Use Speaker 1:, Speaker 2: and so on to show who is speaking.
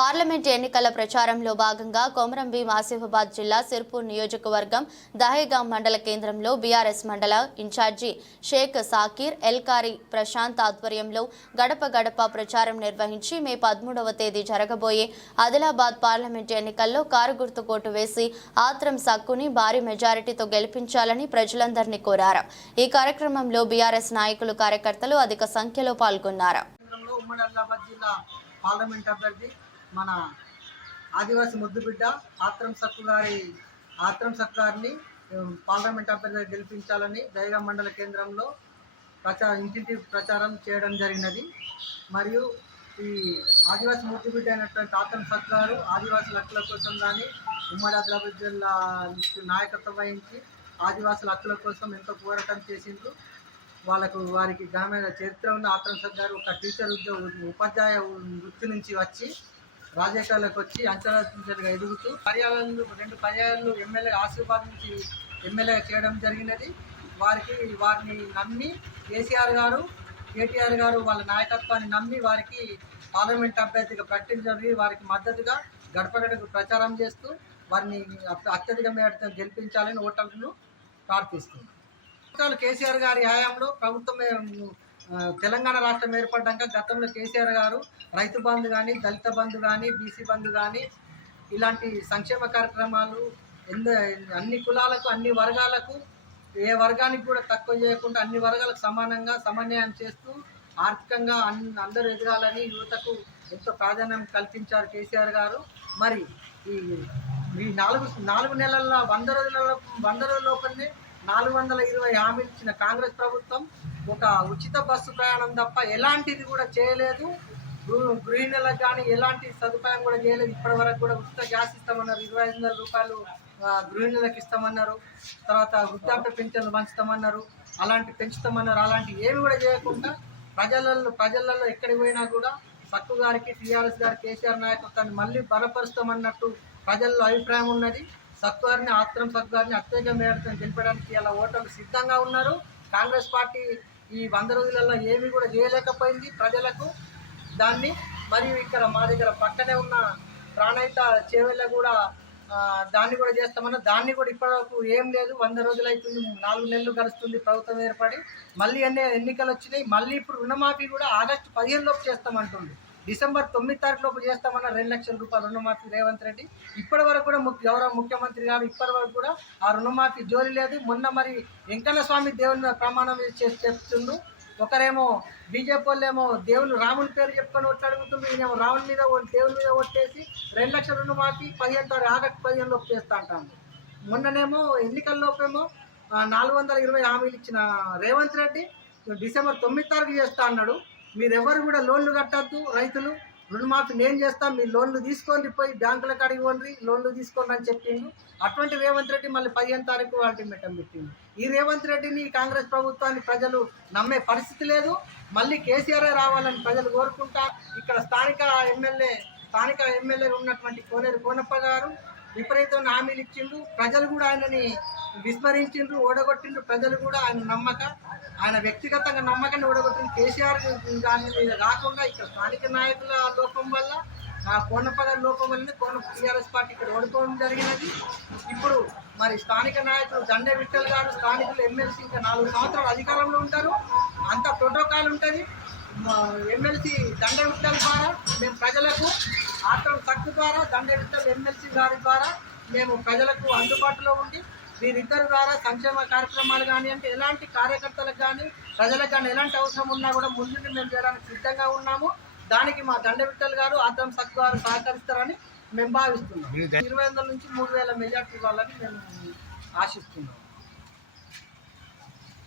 Speaker 1: Parliament ఎన్నికల ప్రచారంలో భాగంగా కొమరంభీం ఆసిఫాబాద్ జిల్లా సిర్పూర్ నియోజకవర్గం దహేగాం మండల కేంద్రంలో బీఆర్ఎస్ మండల ఇన్ఛార్జి షేక్ సాకీర్ ఎల్కారి ప్రశాంత్ ఆధ్వర్యంలో గడప గడప ప్రచారం నిర్వహించి మే పదమూడవ తేదీ జరగబోయే ఆదిలాబాద్ పార్లమెంట్ ఎన్నికల్లో కారు గుర్తు కోటు వేసి ఆత్రం సక్కుని భారీ మెజారిటీతో గెలిపించాలని ప్రజలందరినీ కోరారు. ఈ కార్యక్రమంలో బీఆర్ఎస్ నాయకులు కార్యకర్తలు అధిక సంఖ్యలో పాల్గొన్నారు.
Speaker 2: పార్లమెంట్ అభ్యర్థి మన ఆదివాసి ముద్దుబిడ్డ ఆత్రం సక్కు గారి ఆత్రం సక్కు గారిని పార్లమెంట్ అభ్యర్థిగా గెలిపించాలని దయగా మండల కేంద్రంలో ప్రచారం ఇంటింటి ప్రచారం చేయడం జరిగినది. మరియు ఈ ఆదివాసి ముద్దుబిడ్డ అయినటువంటి ఆత్రం సక్కు గారు ఆదివాసి హక్కుల కోసం కానీ ఉమ్మడి ఆదిలాబాద్ జిల్లా నాయకత్వం వహించి ఆదివాసుల హక్కుల కోసం ఎంతో పోరాటం చేసిండ్రు. వాళ్ళకు వారికి గ్రామీణ చరిత్ర ఉన్న ఆత్మసత్ గారు ఒక టీచర్ ఉద్యోగ ఉపాధ్యాయ వృత్తి నుంచి వచ్చి రాజకీయాలకు వచ్చి అంచనాగా ఎదుగుతూ పర్యాలను రెండు పర్యాలు ఎమ్మెల్యే ఆశీర్వాదం నుంచి ఎమ్మెల్యేగా చేయడం జరిగినది. వారికి వారిని నమ్మి కేసీఆర్ గారు కేటీఆర్ గారు వాళ్ళ నాయకత్వాన్ని నమ్మి వారికి పార్లమెంట్ అభ్యర్థిగా ప్రకటించడం వారికి మద్దతుగా గడప గడపకు ప్రచారం చేస్తూ వారిని అత్య- అత్యధిక మేరతో గెలిపించాలని ఓటర్లను ప్రార్థిస్తున్నాం. కేసీఆర్ గారి హయాంలో ప్రభుత్వం తెలంగాణ రాష్ట్రం ఏర్పడ్డాక గతంలో కేసీఆర్ గారు రైతు బంధు కానీ దళిత బంధు కానీ బీసీ బంధు కానీ ఇలాంటి సంక్షేమ కార్యక్రమాలు ఎంద అన్ని కులాలకు అన్ని వర్గాలకు ఏ వర్గానికి కూడా తక్కువ చేయకుండా అన్ని వర్గాలకు సమానంగా సమన్వయం చేస్తూ ఆర్థికంగా అన్ అందరూ ఎదగాలని యువతకు ఎంతో ప్రాధాన్యం కల్పించారు కేసీఆర్ గారు. మరి ఈ ఈ నాలుగు నాలుగు నెలల వంద రోజుల వంద రోజుల లోపలనే నాలుగు వందల ఇరవై హామీ ఇచ్చిన కాంగ్రెస్ ప్రభుత్వం ఒక ఉచిత బస్సు ప్రయాణం తప్ప ఎలాంటిది కూడా చేయలేదు. గృహిణులకు కానీ ఎలాంటి సదుపాయం కూడా చేయలేదు. ఇప్పటి వరకు కూడా ఉచిత గ్యాస్ ఇస్తామన్నారు. ఇరవై ఐదు వందల రూపాయలు గృహిణులకు ఇస్తామన్నారు. తర్వాత వృద్ధాప్య పెన్షన్లు పంచుతామన్నారు. అలాంటి పెంచుతామన్నారు. అలాంటి ఏమి కూడా చేయకుండా ప్రజలలో ప్రజలలో ఎక్కడికి పోయినా కూడా సక్కు గారికి టీఆర్ఎస్ గారి కేసీఆర్ నాయకత్వాన్ని మళ్ళీ బలపరుస్తామన్నట్టు ప్రజల్లో అభిప్రాయం ఉన్నది. సత్వారిని ఆత్రం సత్వారిని అత్యధిక మేరతో గెలిపడానికి ఇలా ఓటర్లు సిద్ధంగా ఉన్నారు. కాంగ్రెస్ పార్టీ ఈ వంద రోజులలో ఏమీ కూడా చేయలేకపోయింది ప్రజలకు. దాన్ని మరియు ఇక్కడ మా దగ్గర పక్కనే ఉన్న ప్రాణహిత చేవెళ్ళ కూడా దాన్ని కూడా చేస్తామన్న దాన్ని కూడా ఇప్పటివరకు ఏం లేదు. వంద రోజులు అవుతుంది నాలుగు నెలలు గడుస్తుంది ప్రభుత్వం ఏర్పడి. మళ్ళీ అన్ని ఎన్నికలు వచ్చినాయి మళ్ళీ ఇప్పుడు రుణమాఫీ కూడా ఆగస్టు పదిహేను లోపు చేస్తామంటుంది. డిసెంబర్ తొమ్మిది తారీఖు లోపు చేస్తామన్న రెండు లక్షల రూపాయలు రుణమాఫీ రేవంత్ రెడ్డి. ఇప్పటి వరకు కూడా ముఖ్య గౌరవ ముఖ్యమంత్రి గారు ఇప్పటి వరకు కూడా ఆ రుణమాఫీ జోలి లేదు. మొన్న మరి వెంకన్న స్వామి దేవుని ప్రమాణం చేసి చెప్తుండు. ఒకరేమో బీజేపీ వాళ్ళేమో దేవుని రాముని పేరు చెప్పుకొని ఓట్లు అడుగుతుండ్రు. ఈయనేమో రాముని మీద దేవుని మీద ఒట్టేసి రెండు లక్షల రుణమాఫీ పదిహేను తారీఖు ఆగస్టు పదిహేను లోపు చేస్తా అంటాను మొన్ననేమో ఎన్నికల లోపేమో నాలుగు వందల ఇరవై హామీలు ఇచ్చిన రేవంత్ రెడ్డి డిసెంబర్ తొమ్మిది తారీఖు చేస్తా అన్నాడు. మీరెవరు కూడా లోన్లు కట్టద్దు రైతులు. రుణమాఫీ నేను చేస్తాను మీ లోన్లు తీసుకొని పోయి బ్యాంకుల కాడికి పోండి లోన్లు తీసుకోండి అని చెప్పిండు. అటువంటి రేవంత్ రెడ్డి మళ్ళీ పదిహేను తారీఖు అల్టిమేటం పెట్టిండు. ఈ రేవంత్ రెడ్డిని కాంగ్రెస్ ప్రభుత్వాన్ని ప్రజలు నమ్మే పరిస్థితి లేదు. మళ్ళీ కేసీఆర్ రావాలని ప్రజలు కోరుకుంటా ఇక్కడ స్థానిక ఎమ్మెల్యే స్థానిక ఎమ్మెల్యే ఉన్నటువంటి కోనేరు కోనప్ప గారు విపరీతమైన హామీలు ఇచ్చిండు. ప్రజలు కూడా ఆయనని విస్మరించిండ్రు ఓడగొట్టిండ్రు ప్రజలు కూడా ఆయన నమ్మక ఆయన వ్యక్తిగతంగా నమ్మకాన్ని ఓడగొట్టిండ్రు కేసీఆర్ దాని మీద కాకుండా ఇక్కడ స్థానిక నాయకుల లోపం వల్ల ఆ కోనప్ప లోపం వల్ల కోన టీఆర్ఎస్ పార్టీ ఇక్కడ ఓడిపోవడం జరిగినది. ఇప్పుడు మరి స్థానిక నాయకులు దండే విఠల్ గారు స్థానికులు ఎమ్మెల్సీ ఇంకా నాలుగు సంవత్సరాలు అధికారంలో ఉంటారు. అంత ప్రోటోకాల్ ఉంటుంది. ఎమ్మెల్సీ దండ విఠల్ ద్వారా మేము ప్రజలకు ఆటం తక్కు ద్వారా దండ విఠల్ ఎమ్మెల్సీ గారి ద్వారా మేము ప్రజలకు అందుబాటులో ఉండి వీరిద్దరు ద్వారా సంక్షేమ కార్యక్రమాలు కానీ అంటే ఎలాంటి కార్యకర్తలకు కానీ ప్రజలకు కానీ ఎలాంటి అవసరం ఉన్నా కూడా ముందుండి మేము చేయడానికి సిద్ధంగా ఉన్నాము. దానికి మా దండ విఠల్ గారు ఆతం సక్కు గారు సహకరిస్తారని మేము భావిస్తున్నాం. ఇరవై వందల నుంచి మూడు వేల మెజార్టీ ఇవ్వాలని మేము ఆశిస్తున్నాం.